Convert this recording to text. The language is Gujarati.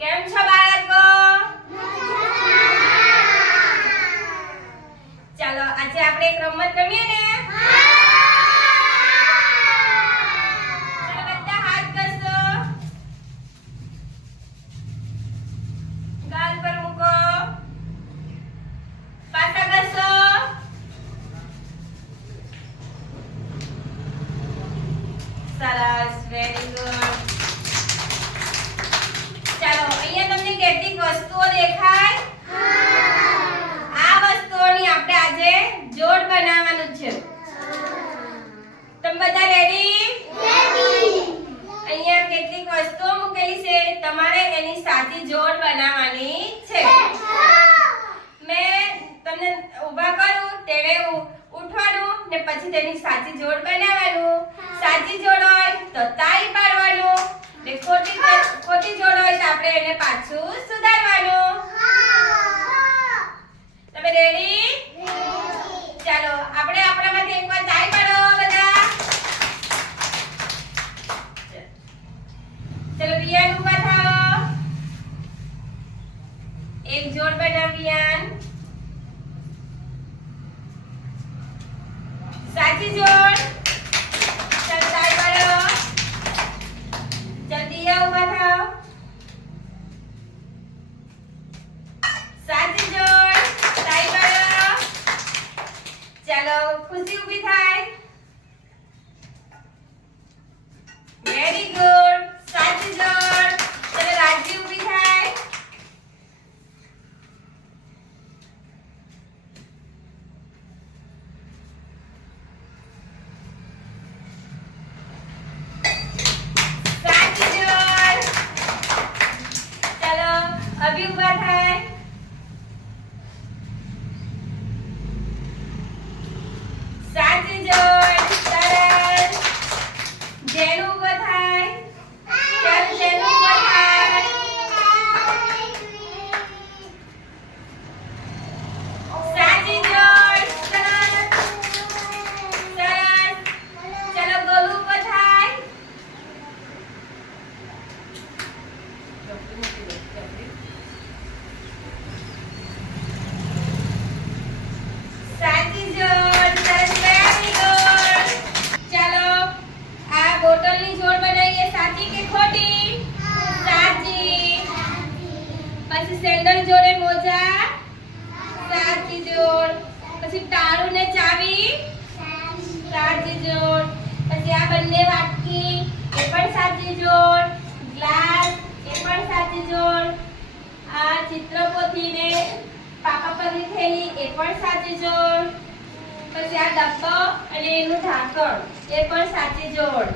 કેમ છો બાળકો? ચાલો આજે આપણે એક રમત રમીએ ને? સરસ વેરી ગુડ ચાલો અહીંયા તમને કેટલીક વસ્તુઓ દેખાય આ વસ્તુઓની આપણે આજે જોડ બનાવવાનું છે. તમે બધા રેડી અહીંયા કેટલીક વસ્તુઓ મૂકેલી છે. તમારે એની સાચી જોડ બનાવવાની છે. મેં તમને ઊભા કરું તેણે ઉઠવાનું ને પછી તેની સાચી જોડ બનાવવાનું. સાચી જોડ હોય તો તાઈ પાડવાનું ને ખોટી ખોટી જોડ હોય તો આપણે એને પાછું સુધારવાનું તમે રેડી ચાલો આપણે આપણામાંથી એકવાર તાળી પાડો બધા ચલો રિયાન ઊભા થાઓ એક જોડ બનાવ રિયાન સાચી જોડ. ચાલો તાળી પાડો ચાલ, દિયા ઊભા થાઓ સાચી જોડ તાળી પાડો ચાલો, ખુશી ઊભી થાય વેરી ગુડ સાચી જોડ ચલો રાજ્ય ઊભી થાય સાચી જોડ ચાલો અભી ઊભા થાય સાચી જોડ સરસ જેનું ઊભો થાય ચાલ જેનું ઊભો થાય સાચી જોડ સરસ સરસ ચાલો ગોલું ઊભો થાય સાચી જોડ સરસ very good. ચાલો આ બોટલની જોડ બનાવીએ સાચી કે ખોટી સાચી પછી સેન્ડલ જોડે મોજા. સાચી જોડ. પછી તાળું ને ચાવી. સાચી જોડ. પછી આ બંને વાટકી. એ પણ સાચી જોડ. ગ્લાસ. એ પણ સાચી જોડ. આ ચિત્રપોથી ને પાપા પર થેલી એ પણ સાચી જોડ. પછી આ ડબ્બો અને એનું ઢાંકણ એ પણ સાચી જોડ.